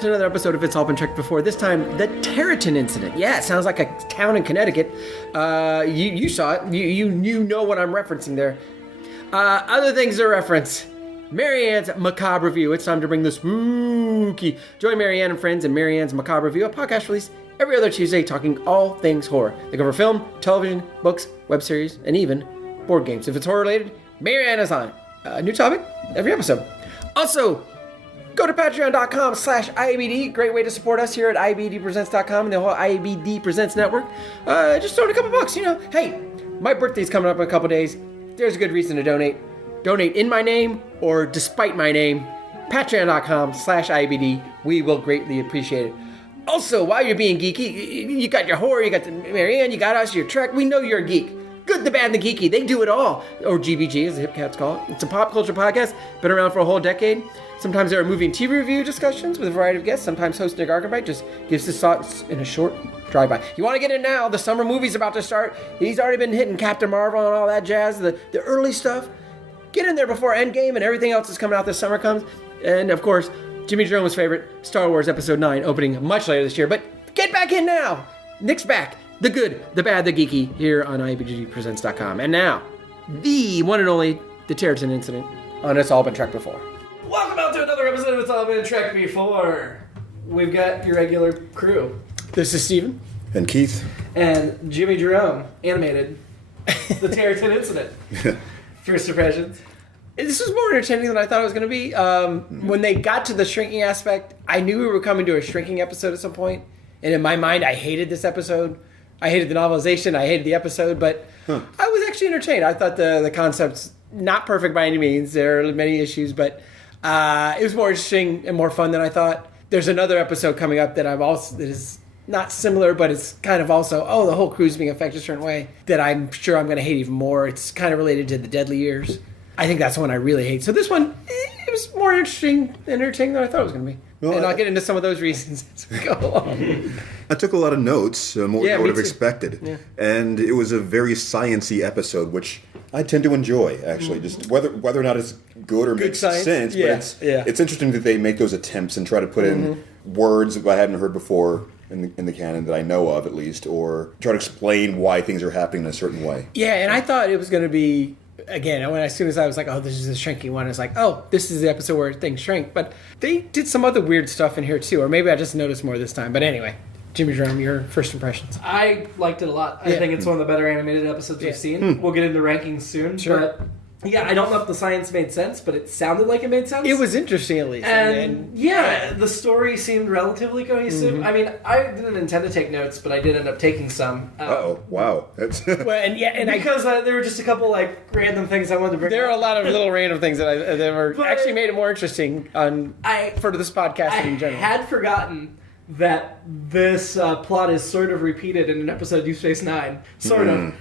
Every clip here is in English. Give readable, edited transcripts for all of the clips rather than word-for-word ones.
to another episode of It's All Been Checked Before. This time, the Terratin Incident. Yeah, it sounds like a town in Connecticut. You saw it. You know what I'm referencing there. Other things to reference. Marianne's Macabre Review. It's time to bring the spooky. Join Marianne and friends in Marianne's Macabre Review, a podcast release every other Tuesday talking all things horror. They cover film, television, books, web series, and even board games. If it's horror related, Marianne is on. New topic every episode. Also, go to patreon.com/IABD. Great way to support us here at IABDpresents.com and the whole IABD Presents network. Just throw in a couple bucks, Hey, my birthday's coming up in a couple days. There's a good reason to donate. Donate in my name or despite my name. Patreon.com/IABD. We will greatly appreciate it. Also, while you're being geeky, you got your horror, you got the Marianne, you got us, your Trek. We know you're a geek. Good, the bad, and the geeky. They do it all. Or GBG, as the hip cats call it. It's a pop culture podcast. Been around for a whole decade. Sometimes there are movie and TV review discussions with a variety of guests. Sometimes host Nick Arkenbite just gives his thoughts in a short drive-by. You want to get in now? The summer movie's about to start. He's already been hitting Captain Marvel and all that jazz, the early stuff. Get in there before Endgame and everything else that's coming out this summer comes. And, of course, Jimmy-Jerome's favorite, Star Wars Episode 9, opening much later this year. But get back in now! Nick's back. The good, the bad, the geeky, here on IABDpresents.com. And now, the one and only, the Terratin Incident, on It's All Been Trekked Before. Welcome out to another episode of It's All Been Trekked Before. We've got your regular crew. This is Steven. And Keith. And Jimmy-Jerome, animated. The Terratin Incident. First impressions. This was more entertaining than I thought it was going to be. When they got to the shrinking aspect, I knew we were coming to a shrinking episode at some point. And in my mind, I hated this episode. I hated the novelization. I hated the episode. But I was actually entertained. I thought the concept's not perfect by any means. There are many issues. But it was more interesting and more fun than I thought. There's another episode coming up that is not similar, but it's kind of also, the whole crew's being affected a certain way that I'm sure I'm going to hate even more. It's kind of related to the Deadly Years. I think that's the one I really hate. So this one, it was more interesting and entertaining than I thought it was going to be. Well, and I'll get into some of those reasons as we go along. I took a lot of notes, more than I would have expected. Yeah. And it was a very science-y episode, which I tend to enjoy, actually. Just whether or not it's good or makes sense. Yeah. But it's interesting that they make those attempts and try to put in words that I hadn't heard before in the canon that I know of, at least, or try to explain why things are happening in a certain way. Yeah, and I thought it was going to be... Again, as soon as I was like, this is the shrinking one, it's like, this is the episode where things shrink. But they did some other weird stuff in here, too. Or maybe I just noticed more this time. But anyway, Jimmy-Jerome, your first impressions. I liked it a lot. I think it's one of the better animated episodes we've seen. We'll get into rankings soon. Sure. But yeah, I don't know if the science made sense, but it sounded like it made sense. It was interesting, at least. And the story seemed relatively cohesive. I mean, I didn't intend to take notes, but I did end up taking some. Wow. That's because there were just a couple random things I wanted to bring There up. are a lot of little random things that actually made it more interesting for this podcast in general. I had forgotten that this plot is sort of repeated in an episode of Deep Space Nine. Sort of.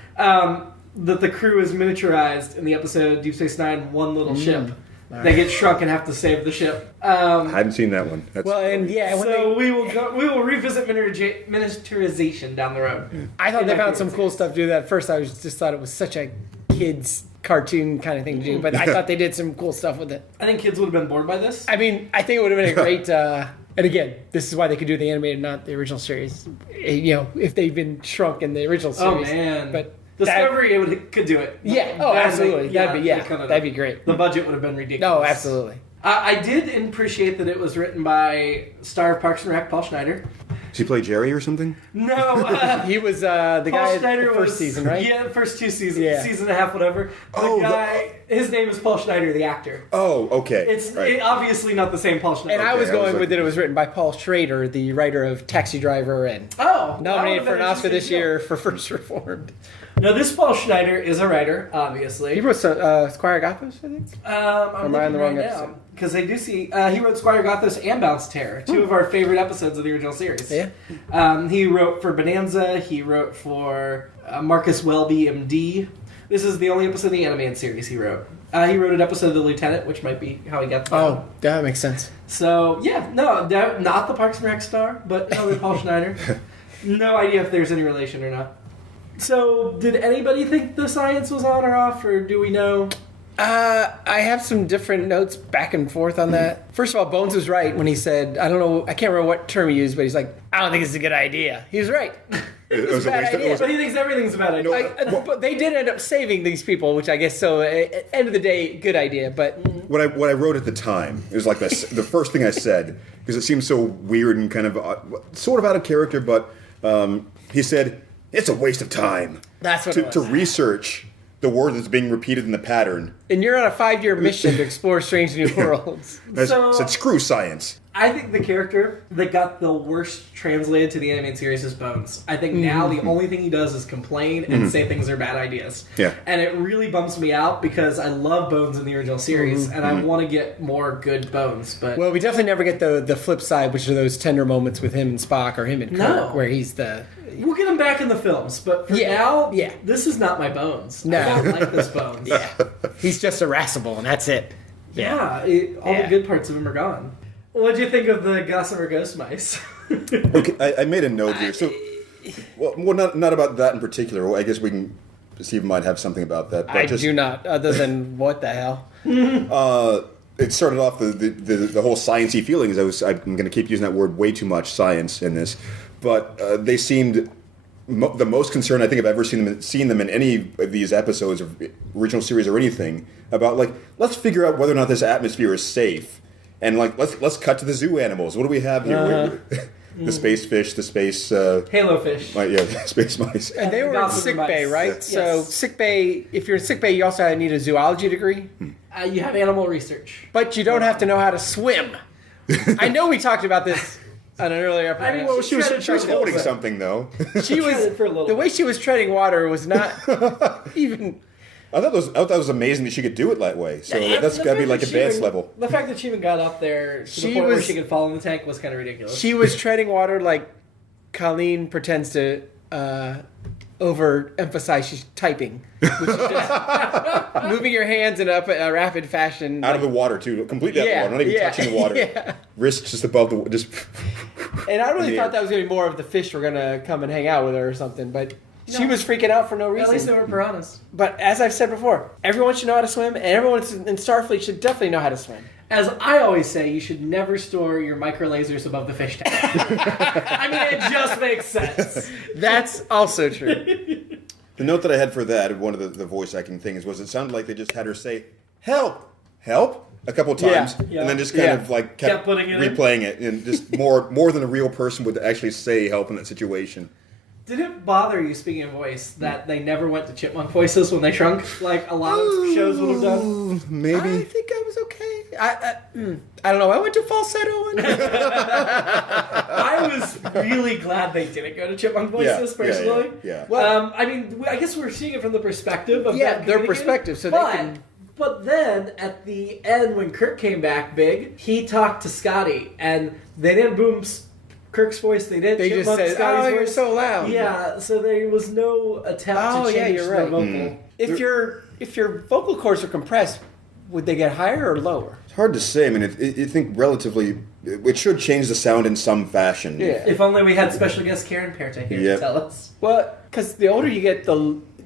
That the crew is miniaturized in the episode Deep Space Nine, One Little Ship. Right. They get shrunk and have to save the ship. I hadn't seen that one. We will revisit miniaturization down the road. I thought they found some cool stuff to do that. At first, I just thought it was such a kids cartoon kind of thing to do, but I thought they did some cool stuff with it. I think kids would have been bored by this. I mean, I think it would have been a great. And again, this is why they could do the animated, not the original series. If they'd been shrunk in the original series. Oh man! But Discovery could do it. Yeah. Absolutely. That'd be great. The budget would have been ridiculous. No, absolutely. I did appreciate that it was written by star of Parks and Rec, Paul Schneider. Does he play Jerry or something? No. He was the Paul guy Schneider in the first season, right? Yeah, the first 2 seasons, season and a half, whatever. His name is Paul Schneider, the actor. Oh, okay. It's obviously not the same Paul Schneider. And I was going with it was written by Paul Schrader, the writer of Taxi Driver, and nominated for an Oscar this year for First Reformed. No, this Paul Schneider is a writer, obviously. He wrote Squire Gothos, I think? I'm am I on the wrong right episode? now. Because I do see, he wrote Squire Gothos and Bounce Terror, 2 of our favorite episodes of the original series. Yeah. He wrote for Bonanza, he wrote for Marcus Welby, MD. This is the only episode of the animated series he wrote. He wrote an episode of The Lieutenant, which might be how he got the job. Oh, that makes sense. So, not the Parks and Rec star, but another Paul Schneider. No idea if there's any relation or not. So, did anybody think the science was on or off, or do we know? I have some different notes back and forth on that. First of all, Bones was right when he said, I don't know, I can't remember what term he used, but he's like, I don't think it's a good idea. He was right. It was a bad waste. idea. But he thinks everything's a bad idea. But they did end up saving these people, which I guess, so at the end of the day, good idea. But What I wrote at the time, it was like the first thing I said, because it seemed so weird and kind of sort of out of character, but he said, it's a waste of time. That's what it was. To research the word that's being repeated in the pattern. And you're on a 5-year mission to explore strange new worlds. I So- said, screw science. I think the character that got the worst translated to the animated series is Bones. I think now the only thing he does is complain and say things are bad ideas. Yeah. And it really bumps me out because I love Bones in the original series and I want to get more good Bones. But Well, we definitely never get the flip side, which are those tender moments with him and Spock or him and Kirk, No. where he's the... we'll get him back in the films. But for Yeah, now, yeah. this is not my Bones. No. I don't like this Bones. Yeah. He's just irascible, and that's it. All Yeah. the good parts of him are gone. What'd you think of the Gossamer Ghost Mice? Okay, I made a note here. So, well, not about that in particular. Well, I guess we can. Steve might have something about that. But I just, do not, other than what the hell. It started off the whole sciencey feelings. I'm going to keep using that word way too much, science, in this, but they seemed the most concerned I think I've ever seen them in any of these episodes of original series or anything about like let's figure out whether or not this atmosphere is safe, and like let's cut to the zoo animals. What do we have here? The space fish, the space Halo fish. space mice. And they were in Gossamer sick mice. bay, right? Yeah. So Yes. sick bay, if you're in sick bay, you also need a zoology degree, You have animal research. but you don't have to know how to swim. I know we talked about this on an earlier episode. I mean, Well, she was Treaded holding for- something though. she was treaded for a little the way bit. she was treading water was not even. I thought it was amazing that she could do it that way. So Yeah, that's The got to be fact like that she advanced even- level. The fact that she even got up there to She the point where was- she could fall in the tank was kind of ridiculous. She was treading water like Colleen pretends to overemphasize she's typing, which is just moving your hands in a rapid fashion. Out of the water too, completely out of the water, not even touching the water. Yeah. Wrists just above the just. And I really in the thought air. that was going to be more of the fish were going to come and hang out with her or something, but she was freaking out for no At least reason. they were piranhas. But as I've said before, everyone should know how to swim, and everyone in Starfleet should definitely know how to swim. As I always say, you should never store your micro lasers above the fish tank. I mean, it just makes sense. That's also true. The note that I had for that, one of the voice acting things, was it sounded like they just had her say "help, help" a couple of times, Yeah. and then just kind Yeah. of like Kept kept putting it in. replaying it, and just more than a real person would actually say "help" in that situation. Did it bother you, speaking of voice, that they never went to chipmunk voices when they shrunk, like a lot of shows would have done? Maybe. I think I was okay. I don't know. I went to falsetto one. I was really glad they didn't go to chipmunk voices, personally. Yeah. Well- I mean, I guess we're seeing it from the perspective of Yeah, them their communicating, perspective, so they but, can- But then, at the end, when Kirk came back big, he talked to Scotty, and they didn't boom Kirk's voice, they didn't They just chipmunk said, Scotty's "Oh, you're voice. so loud." Yeah, so there was no attempt Oh, to yeah, change you're the right. vocal. If your vocal cords are compressed, would they get higher or lower? It's hard to say. I mean, I think relatively, it should change the sound in some fashion. Yeah. If only we had special guest Karen Perta here Yep. to tell us. Well, because the older you get,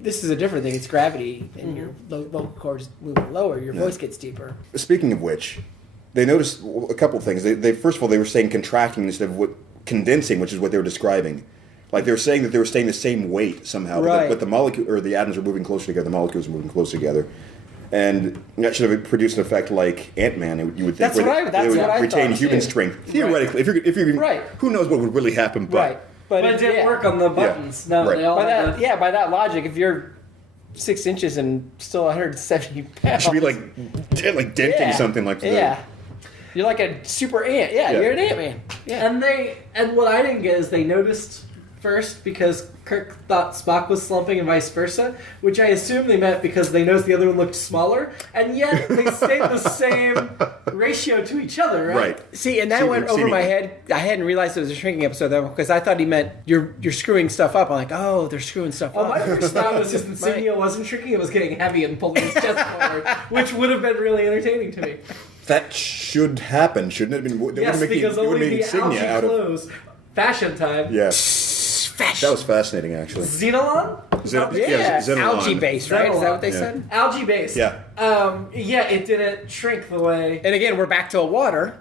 this is a different thing. It's gravity, and your vocal cords moving lower. Your voice gets deeper. Speaking of which, they noticed a couple things. They first of all, they were saying contracting instead of condensing, which is what they were describing. Like they were saying that they were staying the same weight somehow, Right. but the molecule or the atoms are moving closer together. The molecules are moving closer together, and that should have produced an effect like Ant-Man. You would think That's where what I- they that's would what I retain thought, human too. strength theoretically. If you're Right. who knows what would really happen? But Right. But it didn't work on the buttons. No, Right. they all By had that, the- by that logic, if you're 6 inches and still 170 it pounds, should be like denting something like that. Yeah, you're like a super ant. Yeah, Yeah. you're an Ant-Man. Yeah. And what I didn't get is they noticed first because Kirk thought Spock was slumping and vice versa, which I assume they meant because they noticed the other one looked smaller, and yet they stayed the same ratio to each other, right? Right. See, and that See, went over seemingly. my head. I hadn't realized it was a shrinking episode though, because I thought he meant you're screwing stuff up. I'm like, oh, they're screwing stuff Well, up. my first thought was just insignia wasn't shrinking; it was getting heavy and pulling his chest forward, which would have been really entertaining to me. That should happen, shouldn't it? They Yes, wouldn't make because they only wouldn't make the insignia algae out of. clothes. Fashion time. Yeah. That was fascinating, actually. Xenolon? Xenolon. Algae-based, right? Is that what they Yeah. said? Algae-based. Yeah. Yeah, it didn't shrink the way... And again, we're back to water,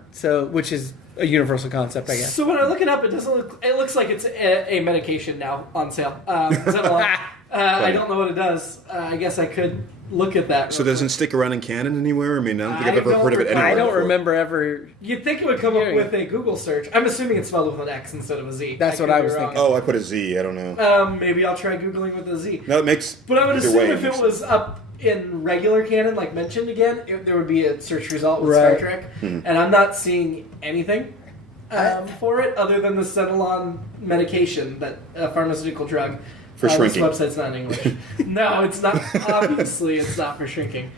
which is a universal concept, I guess. So when I look it up, it doesn't look... It looks like it's a medication now on sale. Xenolon. I don't know what it does. I guess I could look at that. So does it stick around in canon anywhere? I mean, I don't think I've ever don't heard of it recall. anywhere. I don't before. remember ever... You'd think it would come up with a Google search. I'm assuming it's spelled with an X instead of a Z. That's what could I be was wrong. thinking. Oh, I put a Z. I don't know. Maybe I'll try Googling with a Z. No, it makes. But I would either assume way, if it makes was up in regular canon, like mentioned again, there would be a search result with Right. Star Trek. And I'm not seeing anything for it other than the Xenolon medication, that pharmaceutical drug. For shrinking. This website's not in English. No, it's not. Obviously, it's not for shrinking.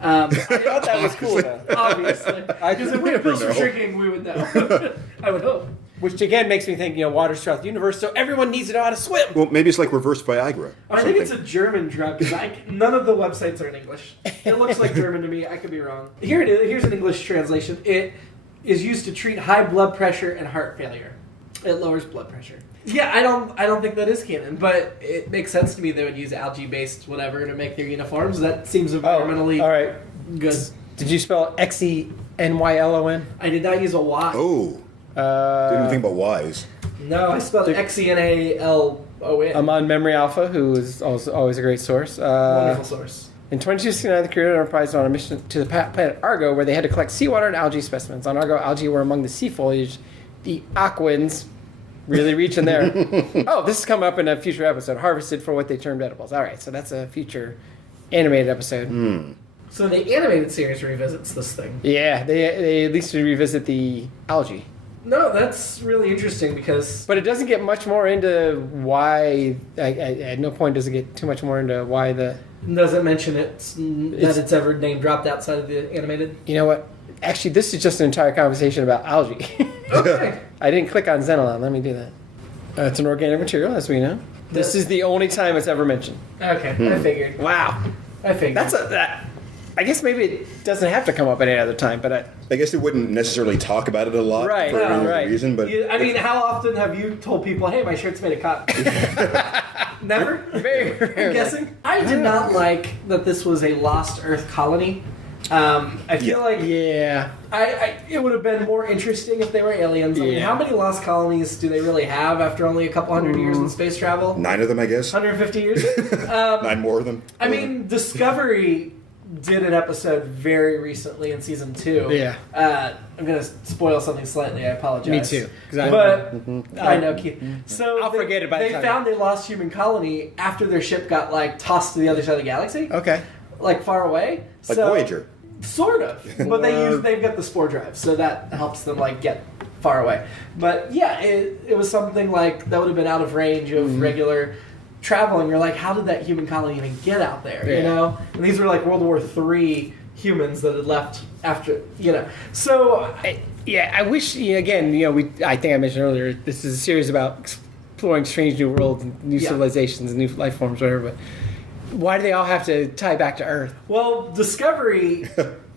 I thought that was cool, though. Obviously. Because if we had pills for know. shrinking, we would know. I would hope. Which again makes me think, water's throughout the universe, so everyone needs to know how to swim. Well, maybe it's like reverse Viagra. I think it's a German drug because none of the websites are in English. It looks like German to me. I could be wrong. Here it is. Here's an English translation. It is used to treat high blood pressure and heart failure. It lowers blood pressure. Yeah, I don't think that is canon, but it makes sense to me they would use algae-based whatever to make their uniforms. That seems environmentally all right. good. Did you spell Xenylon? I did not use a Y. Oh. Didn't even think about Y's. No, I spelled Xenalon. I'm on Memory Alpha, who is also always a great source. Wonderful source. In 2069, the crew Enterprise went on a mission to the planet Argo, where they had to collect seawater and algae specimens. On Argo, algae were among the sea foliage. The Aquans really reaching there. Oh, this is coming up in a future episode. Harvested for what they termed edibles. All right, so that's a future animated episode. So the animated series revisits this thing. Yeah, they at least revisit the algae. No, that's really interesting because... But it doesn't get much more into why... at no point does it get too much more into why the... Doesn't mention it's ever name dropped outside of the animated. You know what? Actually, this is just an entire conversation about algae. Okay. I didn't click on Xenolon. Let me do that. It's an organic material, as we know. This is the only time it's ever mentioned. Okay, I figured. Wow. I figured. I guess maybe it doesn't have to come up at any other time, but I guess they wouldn't necessarily talk about it a lot Right, for any right. reason, but I mean, how often have you told people, hey, my shirt's made of cotton? Never? very I'm rarely. guessing. I did not like that this was a Lost Earth colony. I feel like Yeah. it would have been more interesting if they were aliens. I mean, Yeah. how many lost colonies do they really have after only a couple hundred years in space travel? 9 of them, I guess. 150 years? 9 more of them. I mean, Discovery did an episode very recently in season 2. Yeah. I'm going to spoil something slightly. I apologize. Me too. 'Cause I know, Keith. So I'll forget it by the they time. found a lost human colony after their ship got tossed to the other side of the galaxy, Okay. far away. Like So- Voyager. Sort of, but they've got the spore drive, so that helps them get far away. But yeah, it was something that would have been out of range of regular travel, and you're like, how did that human colony even get out there? Yeah. You know, and these were World War III humans that had left after. So I wish, again, I think I mentioned earlier, this is a series about exploring strange new worlds, and new civilizations, and new life forms, whatever, but why do they all have to tie back to Earth? Well, Discovery,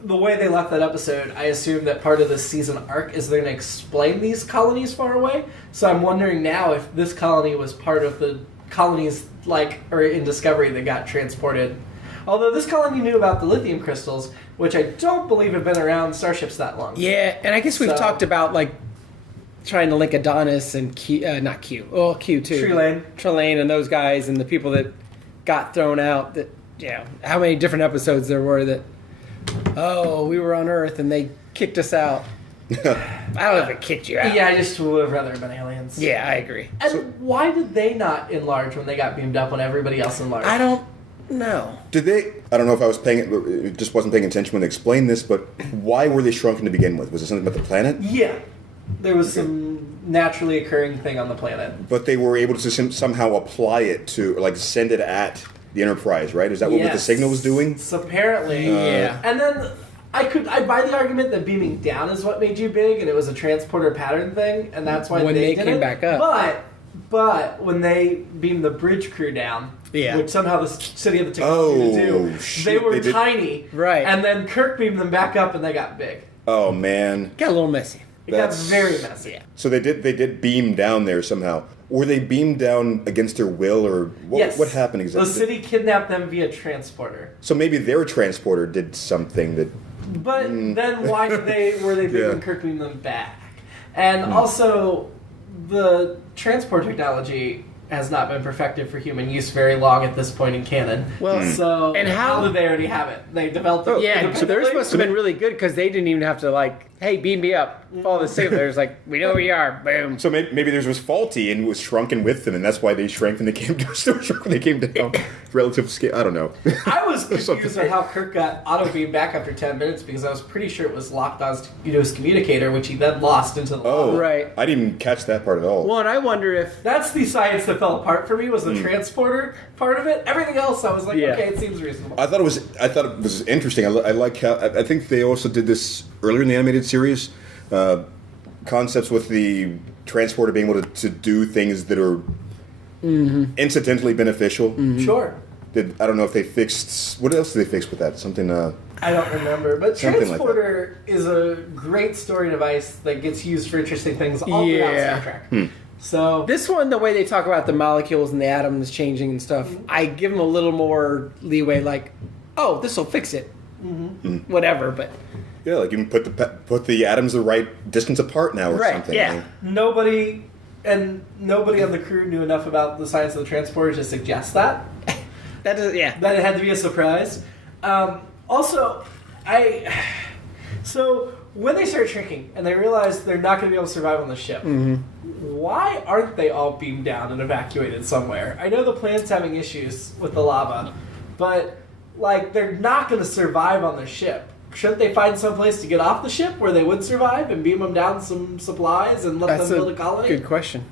the way they left that episode, I assume that part of this season arc is they're going to explain these colonies far away. So I'm wondering now if this colony was part of the colonies or in Discovery that got transported. Although this colony knew about the lithium crystals, which I don't believe have been around starships that long. Yeah, and I guess we've talked about trying to link Adonis and Q, not Q, Q too. Trelane and those guys and the people that got thrown out. That how many different episodes there were that we were on Earth and they kicked us out. I don't know if it kicked you out. Yeah, I just would have rather been aliens. Yeah, I agree. And why did they not enlarge when they got beamed up when everybody else enlarged? I don't know. Did they? I don't know if I was it just wasn't paying attention when they explained this, but why were they shrunken to begin with? Was it something about the planet? Yeah. There was some naturally occurring thing on the planet. But they were able to somehow apply it to, send it at the Enterprise, right? Is that what the signal was doing? So apparently. Yeah. And then I buy the argument that beaming down is what made you big, and it was a transporter pattern thing, and that's why When they did came it. back up. But when they beamed the bridge crew down, Yeah. which somehow the city had the technology to do, they were they did- tiny. Right. And then Kirk beamed them back up, and they got big. Oh, man. Got a little messy. It got very messy. Yeah. So they did beam down there somehow. Were they beamed down against their will, or what happened exactly? The city kidnapped them via transporter. So maybe their transporter did something that. But then why were they bringing Kirk beam them back? And also, the transport technology has not been perfected for human use very long at this point in canon. Well, so and how did they already have it? They developed it. Yeah, so theirs must have been really good because they didn't even have to like, hey, beam me up, follow the signal. There's like, we know where you are, boom. So maybe theirs was faulty and was shrunken with them, and that's why they shrank when they came down. Still shrunk when they came down. Relative scale, I don't know. I was confused on how Kirk got auto beamed back after 10 minutes because I was pretty sure it was locked on to his communicator, which he then lost into the lava. Right. I didn't even catch that part at all. Well, and I wonder if That's the science that fell apart for me, was the transporter part of it. Everything else, I was like, Yeah. okay, it seems reasonable. I thought it was interesting. I like how I think they also did this earlier in the animated series. Concepts with the transporter being able to do things that are incidentally beneficial. Sure. I don't know if they fixed. What else did they fix with that? Something. I don't remember, but Something like transporter is a great story device that gets used for interesting things all throughout Star Trek. So this one, the way they talk about the molecules and the atoms changing and stuff, I give them a little more leeway. Like, oh, this will fix it, whatever. But Yeah, like you can put the atoms the right distance apart now, or Right, something. yeah. nobody on the crew knew enough about the science of the transporter to suggest that. that does, yeah. That it had to be a surprise. Also, so when they start shrinking and they realize they're not going to be able to survive on the ship, why aren't they all beamed down and evacuated somewhere? I know the planet's having issues with the lava, but like they're not going to survive on the ship. Shouldn't they find some place to get off the ship where they would survive and beam them down some supplies and let That's them build a colony? good question.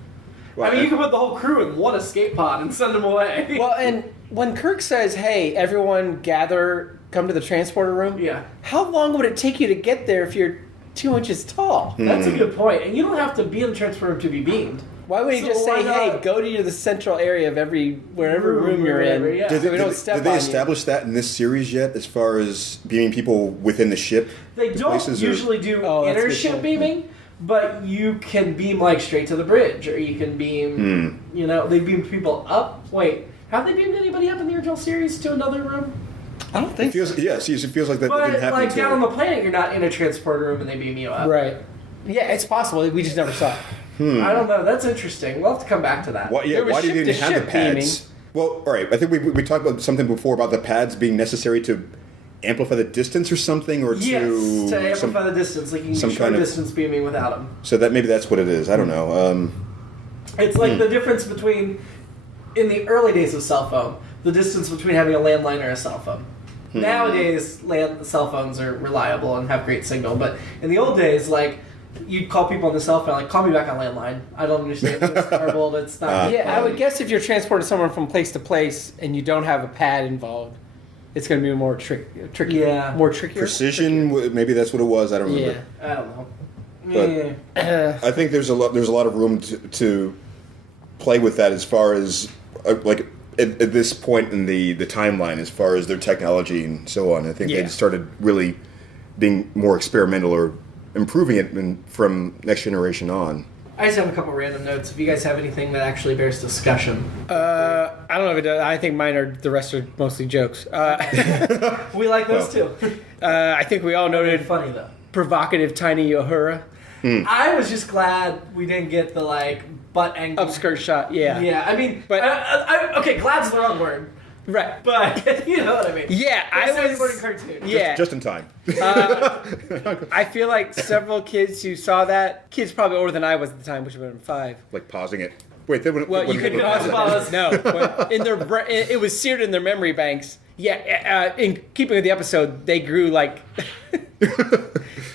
I mean, you could put the whole crew in one escape pod and send them away. Well, and when Kirk says, "Hey, everyone, gather, come to the transporter room," Yeah. how long would it take you to get there if you're 2 inches tall? That's a good point. And you don't have to be in the transporter room to be beamed. Why wouldn't you So just say, why not- "Hey, go to the central area of wherever room you're in"? whatever, yeah. Did So we don't step did they on you. establish that in this series yet, as far as beaming people within the ship? They to don't places, or- usually do Oh, that's a inner good ship point. beaming, but you can beam like straight to the bridge, or you can beam. You know, they beam people up. Wait, have they beamed anybody up in the original series to another room? I don't think It feels, yeah, see, it feels like that But didn't happen like until- down on the planet, you're not in a transporter room and they beam you up. right. Yeah, it's possible. We just never saw it. I don't know. That's interesting. We'll have to come back to that. Why, yeah, There was why did they even have the ship-to-ship beaming. pads? Well, all right. I think we talked about something before about the pads being necessary to amplify the distance or something, or Yes, to to amplify the distance. Like you can some do short kind of- distance beaming without them. So that maybe that's what it is. I don't know. It's like the difference between, in the early days of cell phone, the distance between having a landline or a cell phone. Nowadays, cell phones are reliable and have great signal, but in the old days, like, you'd call people on the cell phone, like, call me back on landline. I don't understand. It's garbled. It's not. Yeah, I would guess if you're transporting someone from place to place and you don't have a pad involved, it's going to be more tricky. Yeah. More trickier. Precision. Maybe that's what it was. I don't remember. Yeah. I don't know. But- Yeah. I think there's a lot of room to play with that as far as like at this point in the timeline, as far as their technology and so on. I think Yeah. they started really being more experimental or improving it from Next Generation on. I just have a couple random notes. If you guys have anything that actually bears discussion. I don't know if it does. I think mine are, the rest are mostly jokes. We like those too. I think we all They're noted funny though. provocative tiny Uhura. I was just glad we didn't get the like butt angle. Upskirt shot, yeah. Yeah, I mean, But- okay, glad's the wrong word, Right. but you know what I mean. Yeah, It's I a was... sporting cartoon. Yeah. Just in time. I feel like several kids who saw that, kids probably older than I was at the time, which would have been 5. Like pausing it. Wait, they wouldn't. Well, you wouldn't- couldn't wouldn't pause pause it. No, but in their it was seared in their memory banks. Yeah, in keeping with the episode, they grew like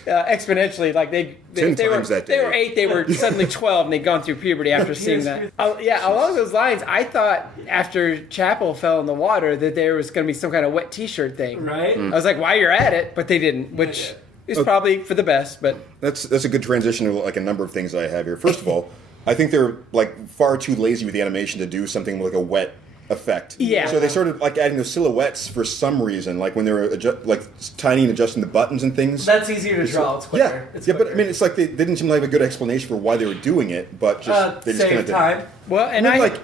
exponentially. Like they 10 they were times that they day. were 8, they were suddenly 12, and they'd gone through puberty after seeing that. Yeah, along those lines, I thought after Chapel fell in the water that there was going to be some kind of wet T-shirt thing. Right? I was like, while you're at it, but they didn't, which is probably for the best. But That's a good transition to like a number of things that I have here. First of all, I think they're like far too lazy with the animation to do something like a wet effect. Yeah. So they started like adding those silhouettes for some reason, like when they were like tiny and adjusting the buttons and things. That's easier to draw. It's quicker. Yeah, It's yeah, but I quicker. mean, it's like they didn't seem to have a good explanation for why they were doing it, but just they just kind save of time. Well, and like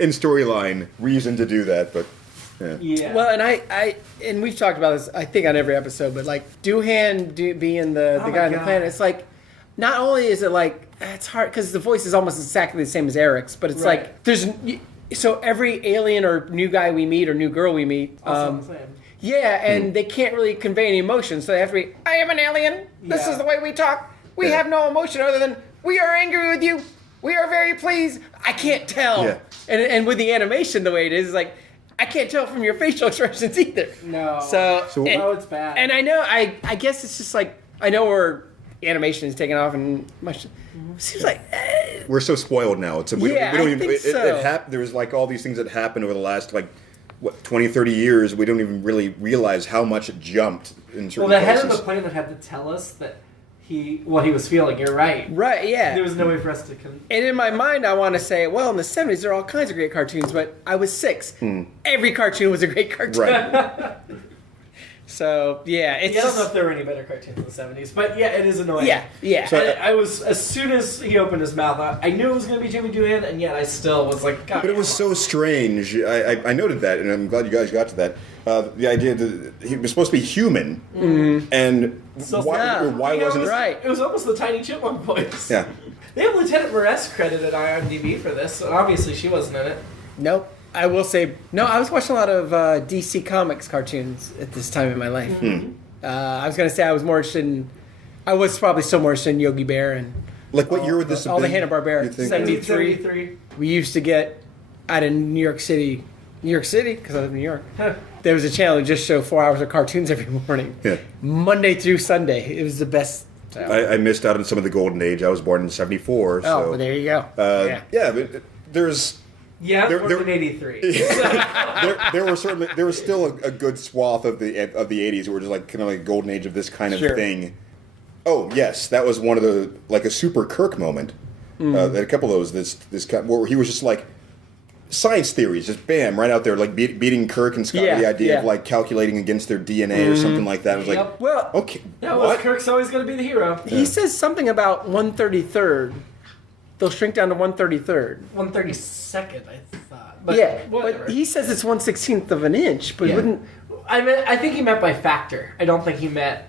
in storyline reason to do that, but yeah. Yeah. Well, and we've talked about this, I think, on every episode, but like Doohan being the Oh guy my on the God. planet, it's like, not only is it like, it's hard, because the voice is almost exactly the same as Eric's, but it's Right. like, so every alien or new guy we meet or new girl we meet, Also the same. yeah, and they can't really convey any emotion, so they have to be, I am an alien, this Yeah. is the way we talk, we Yeah. have no emotion other than, we are angry with you, we are very pleased, I can't tell. Yeah. And with the animation the way it is, like, I can't tell from your facial expressions either. No. So It's bad. and I know, I guess it's just like, I know where animation is taking off and much, seems like, We're so spoiled now. It's Yeah, I think so. There was like all these things that happened over the last like 20, 30 years. We don't even really realize how much it jumped in certain well, the head of places. the planet had to tell us that what he was feeling. You're right. right, yeah. There was no way for us to. And in my mind, I want to say, well, in the 70s, there are all kinds of great cartoons, but I was 6. Every cartoon was a great cartoon. Right. So, yeah, it's I don't know just, if there were any better cartoons in the 70s, but yeah, it is annoying. yeah. So- I was, as soon as he opened his mouth, I knew it was going to be Jimmy Doohan, and yet I still was like, God. But it was so strange. I noted that, and I'm glad you guys got to that. The idea that he was supposed to be human, and So why sad. why You know, wasn't it was, Right. It was almost the Tiny Chipmunk voice. Yeah. They have Lieutenant Moress credited on IMDb for this, and obviously she wasn't in it. Nope. I will say, no, I was watching a lot of DC Comics cartoons at this time in my life. I was going to say I was probably still more interested in Yogi Bear and Like what year would this have all the been? Hanna-Barbera. you think? 73. We used to get out of New York City, because I live in New York. There was a channel that just showed 4 hours of cartoons every morning. Yeah. Monday through Sunday. It was the best. So. I missed out on some of the golden age. I was born in '74. Oh, so well, there you go. yeah, but there's Yeah, There- more there- than 83. there was still a good swath of the '80s where it was like kind of like golden age of this kind of Sure. thing. Oh yes, that was one of the like a super Kirk moment. A couple of those. This kind where he was just like science theories, just bam, right out there, like beating Kirk and Scott with the idea of like calculating against their DNA or something like that. It was like, Yep. Well, okay, That was what? Kirk's always going to be the hero. he says something about 133rd. They'll shrink down to 133rd. 132nd, I thought. But Yeah, whatever. but he says it's 1/16th of an inch, but Yeah. wouldn't... I think he meant by factor. I don't think he meant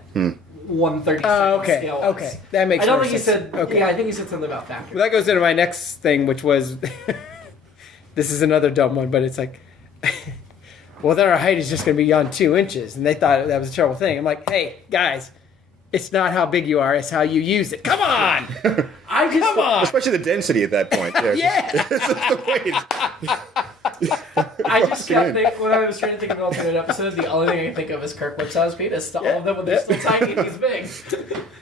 132nd okay, scale. okay. That makes I don't more think he sense. said. Okay. Yeah, I think he said something about factor. Well, that goes into my next thing, which was... this is another dumb one, but it's like... well, then our height is just going to be on 2 inches. And they thought that was a terrible thing. I'm like, hey, guys, it's not how big you are, it's how you use it. Come on! I just Come on! Especially the density at that point. Yeah, Yeah! it's just the weight. I just Fucking kept thinking, when I was trying to think of an alternate episode, the only thing I can think of is Kirk whips out his penis to all of them when they're still tiny and he's big.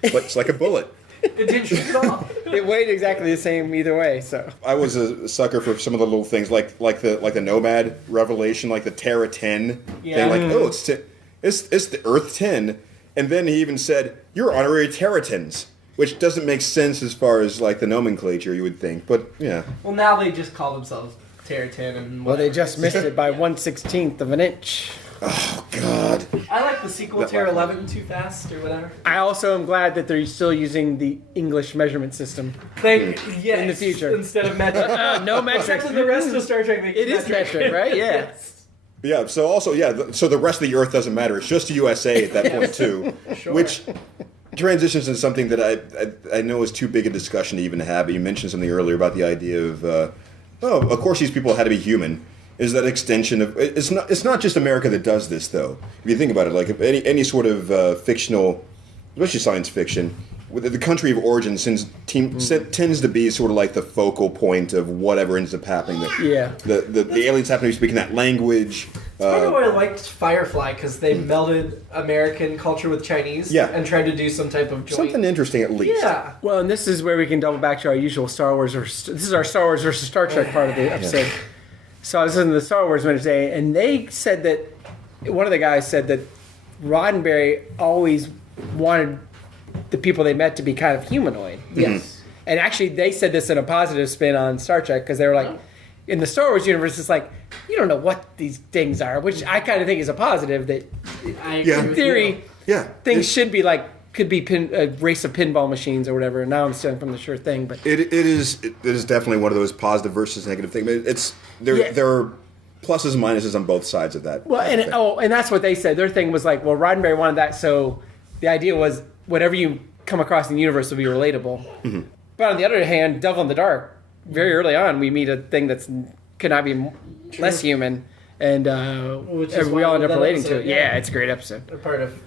But it's like a bullet. It didn't shrink at all. It weighed exactly the same either way, so... I was a sucker for some of the little things, like the Nomad revelation, like the Terratin Yeah. thing. Like, oh, it's the Earth 10, and then he even said, "You're honorary Terratins," which doesn't make sense as far as like the nomenclature you would think. But yeah, Well, now they just call themselves Terratin and Well, they whatever. just missed it by 1/16th of an inch. oh god, I like the sequel Terra 11 Too Fast or whatever. I also am glad that they're still using the English measurement system. Yes, In the future. instead of metric. No Except metric. for the rest of Star Trek, they It is metric, right? Yeah. Yes. yeah. So also so the rest of the Earth doesn't matter. It's just the USA at that point too, Sure. which transitions into something that I know is too big a discussion to even have. But you mentioned something earlier about the idea of of course these people had to be human. Is that extension of it's not just America that does this though. If you think about it, like if any sort of fictional, especially science fiction, the country of origin tends to be sort of like the focal point of whatever ends up happening. The aliens happen to be speaking that language. Part of why I liked Firefly, because they melded American culture with Chinese Yeah. and tried to do some type of joint. Something interesting at least. Yeah. Well, and this is where we can double back to our usual Star Wars, this is our Star Wars versus Star Trek part of the episode. So I was listening to the Star Wars one today, and they said that, one of the guys said that Roddenberry always wanted the people they met to be kind of humanoid. Yes. And actually, they said this in a positive spin on Star Trek, because they were like, in the Star Wars universe, it's like, you don't know what these things are, which I kind of think is a positive that, I agree in with theory, Yeah. things should be like, could be a race of pinball machines or whatever. And now I'm stealing from the sure thing, but It is definitely one of those positive versus negative things. There are pluses and minuses on both sides of that. well, and that's what they said. Their thing was like, well, Roddenberry wanted that, so the idea was whatever you come across in the universe will be relatable. Mm-hmm. But on the other hand, Devil in the Dark, very early on, we meet a thing that's could not be less human, and Which is we why all end up that relating to episode, it. yeah. Yeah, it's a great episode. They're part of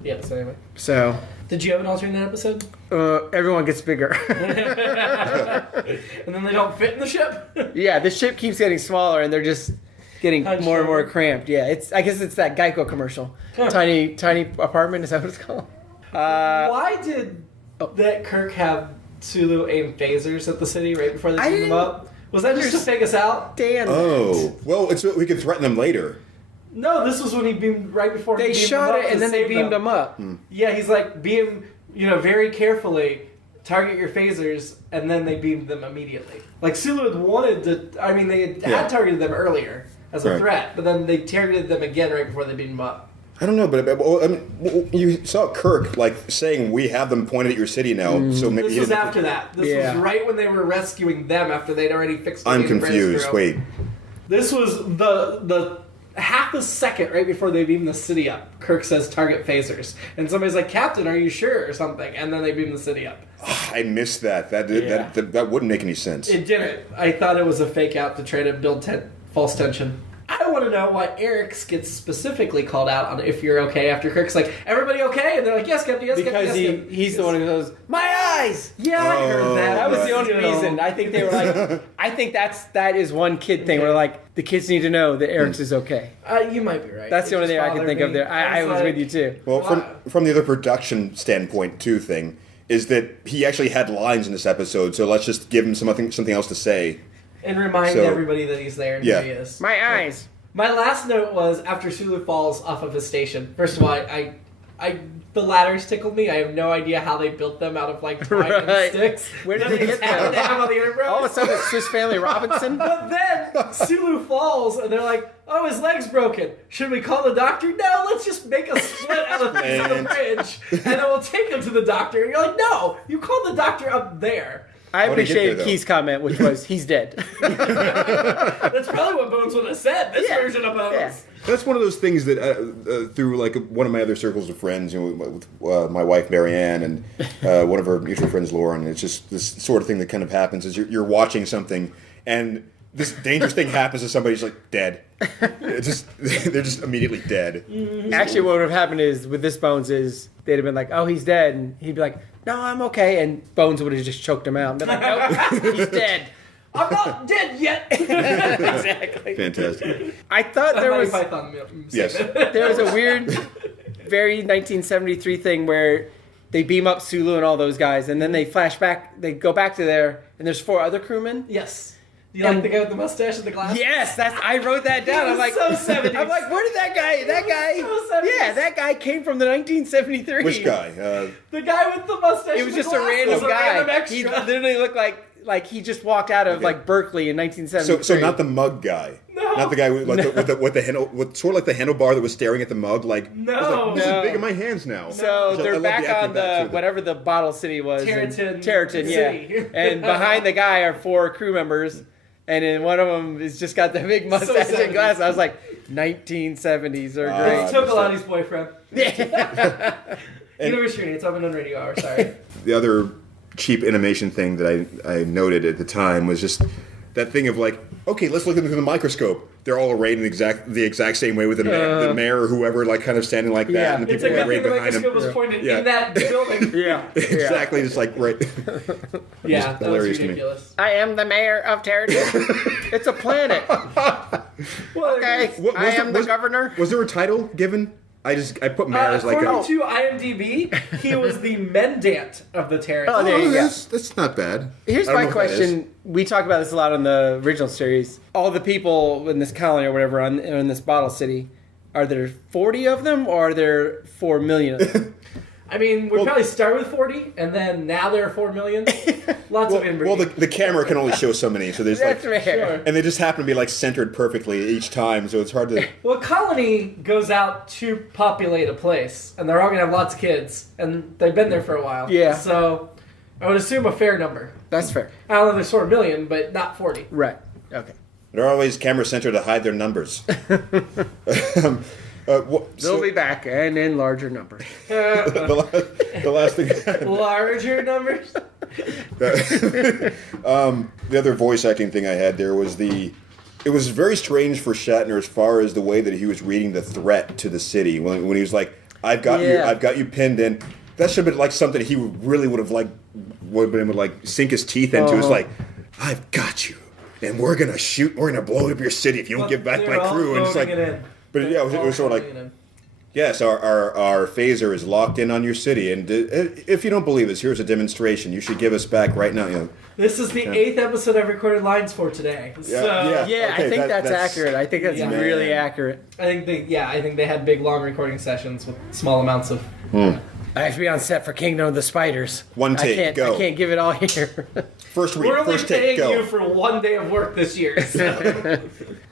the episode anyway. So Did you have an alternate episode? everyone gets bigger. And then they don't fit in the ship? Yeah, the ship keeps getting smaller, and they're just getting Hunched more and more over. cramped. Yeah, I guess it's that Geico commercial. Huh. Tiny apartment, is that what it's called? Why did that Kirk have Sulu aim phasers at the city right before they beam them up? Was that just to fake us out? Dan. Oh, well, it's we could threaten them later. No, this was when he beamed right before They he beamed shot them up it, to and then they save beamed them up. Yeah, he's like, beam, very carefully, target your phasers, and then they beamed them immediately. Like, Sulu had wanted to, they had targeted them earlier as a Right. threat, but then they targeted them again right before they beamed them up. I don't know, but you saw Kirk saying we have them pointed at your city now. So maybe This he was didn't- after that. This Yeah. was right when they were rescuing them after they'd already fixed the I'm Union confused. Brandis Wait, This was the half a second right before they beam the city up. Kirk says target phasers, and somebody's like, "Captain, are you sure?" or something, and then they beam the city up. I missed that. Yeah. That wouldn't make any sense. It didn't. I thought it was a fake out to try to build false tension. I want to know why Eric's gets specifically called out on if you're okay after Kirk's like, "Everybody okay?" And they're like, "Yes, Captain, yes, Captain, Because yes, Captain." he's the one who goes, my eyes! Yeah, I heard that. That was the Right. only reason. I think they were like, I think that is one kid thing where like, the kids need to know that Eric's is okay. You might be right. That's It the only just thing I can bothered think of me. there. I was like, with you too. Well, Wow. from the other production standpoint, too, thing is that he actually had lines in this episode. So let's just give him something else to say. And remind So- everybody that he's there and Yeah. who he is. My eyes. My last note was after Sulu falls off of his station. First of all, the ladders tickled me. I have no idea how they built them out of like twine Right. and sticks. Where did Then they just get have them? them down on the enterprise. All of a sudden, it's Swiss Family Robinson. But then Sulu falls, and they're like, "Oh, his leg's broken. Should we call the doctor?" No, let's just make a split out of things in the bridge, and then we'll take him to the doctor. And you're like, "No, you call the doctor up there." I How'd he get appreciated there, though? Key's comment, which was, he's dead. That's probably what Bones would have said. This Yeah. version of Bones. Yeah. That's one of those things that through like one of my other circles of friends, with my wife Marianne and one of our mutual friends Lauren. It's just this sort of thing that kind of happens is you're watching something and this dangerous thing happens to somebody's like dead. They're just immediately dead. Actually, what would have happened is, with this Bones is, they'd have been like, oh, he's dead. And he'd be like, no, I'm okay. And Bones would have just choked him out. And they're like, nope, he's dead. I'm not dead yet. Exactly. Fantastic. I thought there Monty was Python Yes. there was a weird, very 1973 thing where they beam up Sulu and all those guys, and then they flash back. They go back to there, and there's 4 other crewmen. Yes. Do you like the guy with the mustache and the glasses? Yes, I wrote that down. I'm like, so 70s. I'm like, where did that guy? so 70s. Yeah, that guy came from the 1973. Which guy? The guy with the mustache. It was and the just a glasses, random guy. extra. He literally looked like he just walked out of like Berkeley in 1973. So not the mug guy. No. Not the guy with sort of like the handlebar that was staring at the mug. Like, No. I was like, this No. is big in my hands now. So I they're love back the acting on back the to it. whatever the bottle city was. Terratin Terratin, City. yeah. And behind the guy are 4 crew members, and then one of them is just got the big mustache 70s. and glasses. I was like, 1970s are It's great. Tokolani's boyfriend. Yeah. University, it's up on Radio Hour, sorry. The other cheap animation thing that I noted at the time was just that thing of like, okay, let's look at them through the microscope. They're all arrayed in the exact same way with the mayor or whoever, like kind of standing like that, Yeah. and the It's people a are good arrayed thing the behind microscope him. was pointed Yeah. in that building. Yeah. Exactly, just like right. Yeah, that was hilarious to me. ridiculous. I am the mayor of Terratin. It's a planet. Well, Okay. What- I am the governor. Was there a title given? I put mayor as like according a. to IMDb, he was the mendant of the Terratin. Oh, there you go. That's not bad. Here's I don't my know what that is. question. We talk about this a lot on the original series. All the people in this colony or whatever in this bottle city, are there 40 of them or are there 4 million of them? I mean, we'd probably start with 40, and then now there are 4 million. Lots of inbreeding. Well, the camera can only show so many, so there's That's like, fair. and they just happen to be like centered perfectly each time, so it's hard to. Well, a colony goes out to populate a place, and they're all going to have lots of kids, and they've been there for a while. Yeah. So I would assume a fair number. That's fair. I don't know if there's 4 million, but not 40. Right. Okay. They're always camera centered to hide their numbers. They'll be back and in larger numbers. The last thing. Larger numbers? The other voice acting thing I had there was it was very strange for Shatner as far as the way that he was reading the threat to the city when he was like, I've got you pinned in. That should have been like something he really would have like would have been able to like sink his teeth into. It's like, I've got you, and we're gonna blow up your city if you don't give back my crew. And it's like, but yeah, it was sort of like, yes, our phaser is locked in on your city, and if you don't believe us, here's a demonstration. You should give us back right now. You know. This is the 8th episode I've recorded lines for today. Yeah. Yeah, Okay, I think that's that's accurate. I think that's really accurate. I think they had big, long recording sessions with small amounts of. I have to be on set for Kingdom of the Spiders. One take, go. I can't give it all here. First read, We're only first take, paying go. you for 1 day of work this year. So.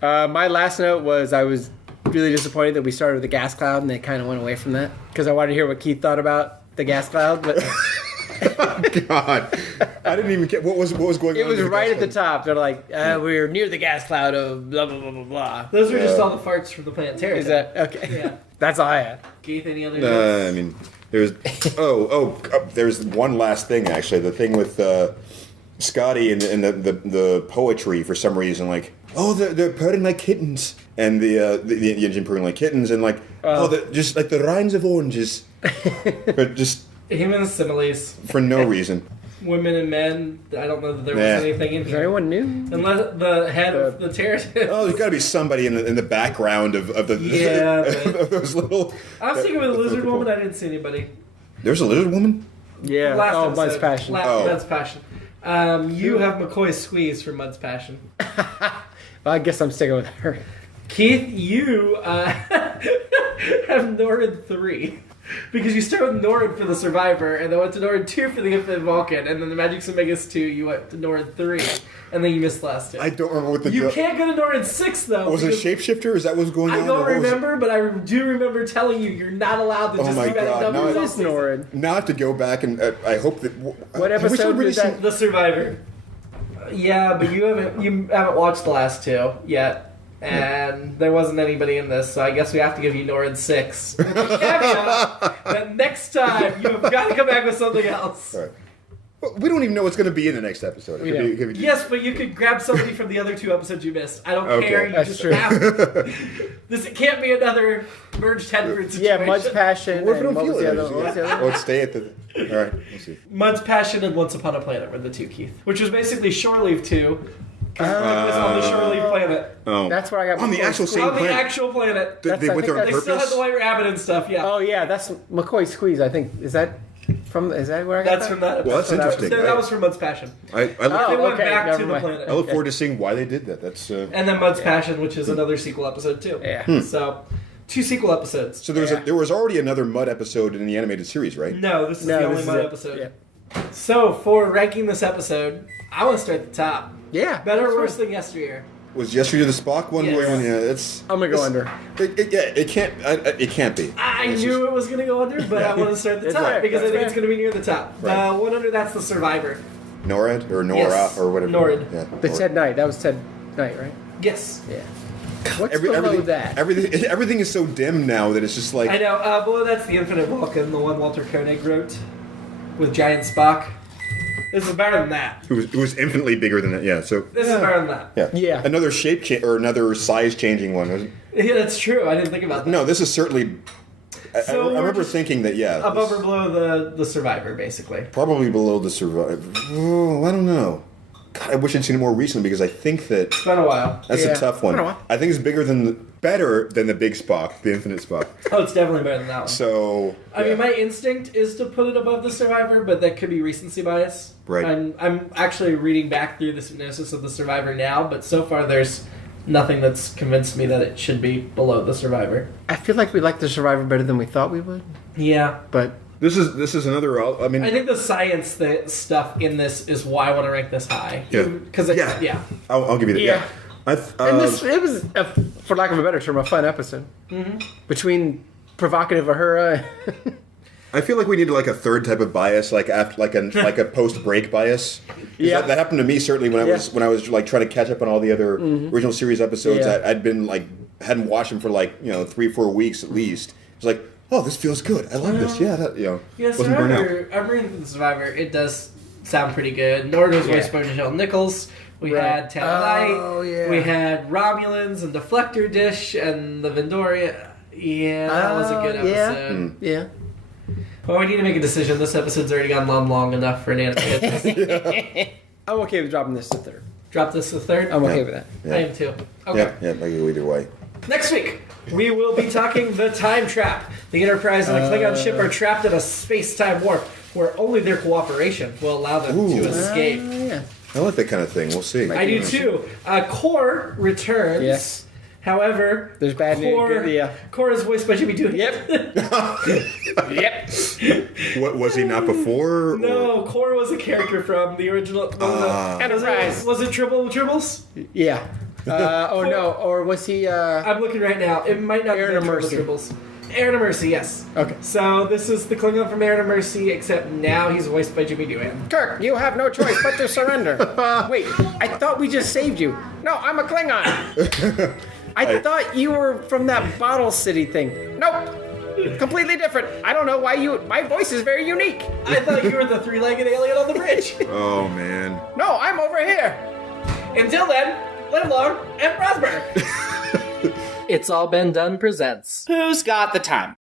My last note was I was really disappointed that we started with the gas cloud and they kind of went away from that because I wanted to hear what Keith thought about the gas cloud, but Oh, God, I didn't even get what was going on. it was right at the top. They're like, we're near the gas cloud of blah blah blah blah blah. Those were just all the farts from the planet Terratin. Is that okay? Yeah. That's all I had. Keith, any other notes? I mean, there's there's one last thing actually. The thing with Scotty and the poetry for some reason, like, they're purring like kittens, and the engine purring like kittens, and like just like the rinds of oranges, but just Human similes. for no reason. Women and men. I don't know that there was anything in Is there here. anyone new? Unless the head of the Terratin. Oh, there's got to be somebody in the background of the of those little. I was thinking with the lizard woman. I didn't see anybody. There's a lizard woman. Yeah. Last Mud's episode. Passion. Mud's Passion. You have McCoy's squeeze for Mud's Passion. Well, I guess I'm sticking with her. Keith, you have Norrid 3. Because you start with Norrid for the Survivor, and then went to Norrid 2 for the Infinite Vulcan, and then the Magic Omegas 2, you went to Norrid 3, and then you missed the last two. I don't remember what the. You can't go to Norrid 6, though. Was it a shapeshifter? Is that what's going on? I don't remember, but I do remember telling you you're not allowed to Oh just my leave out God, now numbers I- off It's these. Norrid. Now I have to go back and I hope that. What episode was that? The Survivor. Yeah, but you haven't watched the last two yet. And there wasn't anybody in this, so I guess we have to give you Norrid 6. With the caveat that next time you've got to come back with something else. All right. Well, we don't even know what's going to be in the next episode. It could be- Yes, but you could grab somebody from the other 2 episodes you missed. I don't Okay. care. You That's just true. have to. It can't be another merged Hedford situation. Yeah, Mud's Passion. What if we and don't what was feel the it? other? What was the other? Let's stay at the. All right, we'll see. Mud's Passion and Once Upon a Planet were the 2, Keith. Which was basically Shore Leave 2. Because it was on the Shore Leave planet. Oh, That's where I got on the McCoy's actual squeeze. same On the planet. actual planet. They That's- I went think there on They still had purpose. the White Rabbit and stuff, yeah. Oh yeah, that's McCoy's squeeze. I think is that where I got That's that? from that. Well, that's interesting. That was from Mud's Passion. I look, They went okay, back never to the mind. planet. I look forward to seeing why they did that. That's And then Mud's Passion, which is another sequel episode too. Yeah. So, 2 sequel episodes. so there was already another Mud episode in the animated series, right? No, this is No, the only this is Mud it. episode. Yeah. So, for ranking this episode, I want to start at the top. Yeah. Better or worse than yesteryear? Was yesterday the Spock one? Yes. Where, yeah, it's. I'm gonna go it's- under. It can't. It can't be. I It's knew it was going to go under, but I want to start at the It's top fair, because I that's think it's fair. going to be near the top. Right. One under, that's the Survivor. just NORAD or Nora Yes, or whatever. Norrid. Yeah. The Ted Knight. That was Ted Knight, right? Yes. Yeah. What's below everything, that? everything is so dim now that it's just like. I know. Below that's the Infinite Vulcan, the one Walter Koenig wrote with Giant Spock. This is better than that. It was infinitely bigger than that. Yeah. So. This is better than that. Yeah. Yeah. Another shape change or another size changing one. wasn't Yeah, that's true. I didn't think about that. No, this is certainly. So I we're remember just thinking that. Yeah. Above this- or below the Survivor, basically. Probably below the Survivor. Oh, I don't know. God, I wish I'd seen it more recently because I think that It's been a while. that's Yeah. a tough one. I don't know. I think it's better than the big Spock, the Infinite Spock. Oh, it's definitely better than that one. So I mean, my instinct is to put it above the Survivor, but that could be recency bias. Right. I'm actually reading back through the synopsis of the Survivor now, but so far there's nothing that's convinced me that it should be below the Survivor. I feel like we like the Survivor better than we thought we would, Yeah. but This is another. I mean, I think the science stuff in this is why I want to rank this high. Yeah. Because I'll give you that. Yeah. And it was, for lack of a better term, a fun episode. Mm-hmm. Between provocative Uhura. I feel like we need like a third type of bias, like a post break bias. Yeah, that happened to me certainly when I was like trying to catch up on all the other original series episodes. Yeah. I'd been like hadn't watched them for like 3-4 weeks at least. It was like, oh, this feels good. I like this. Yeah, wasn't burnt out. I'm reading the Survivor. It does sound pretty good. Nord was voiced by Michelle Nichols. We had Talite. We had Romulans and Deflector Dish and the Vendoria. Yeah, that was a good episode. Yeah. Well, we need to make a decision. This episode's already gone long enough for an animated. I'm okay with dropping this to third. Drop this to third? I'm okay with that. Yeah. I am too. Okay. Yeah, I go either way. Next week, we will be talking The Time Trap. The Enterprise and the Klingon ship are trapped in a space-time warp where only their cooperation will allow them to escape. Yeah. I like that kind of thing. We'll see. I do too. Core returns. Yes. However, There's bad news. Yeah. Core is voiced by Jimmy-Jerome. Yep. What was he not before? No, Core was a character from the original Enterprise. Was it Tribbles? Yeah. No. Or was he... I'm looking right now. It might not Aaron be of Mercy. Tribbles. Aaron of Mercy, yes. Okay. So this is the Klingon from Aaron of Mercy, except now he's voiced by Jimmy-Jerome. Kirk, you have no choice but to surrender. Wait, I thought we just saved you. No, I'm a Klingon. I thought you were from that Bottle City thing. Nope. Completely different. I don't know why my voice is very unique. I thought you were the three-legged alien on the bridge. Oh, man. No, I'm over here. Until then, live long and prosper. It's All Been Done presents. Who's got the time?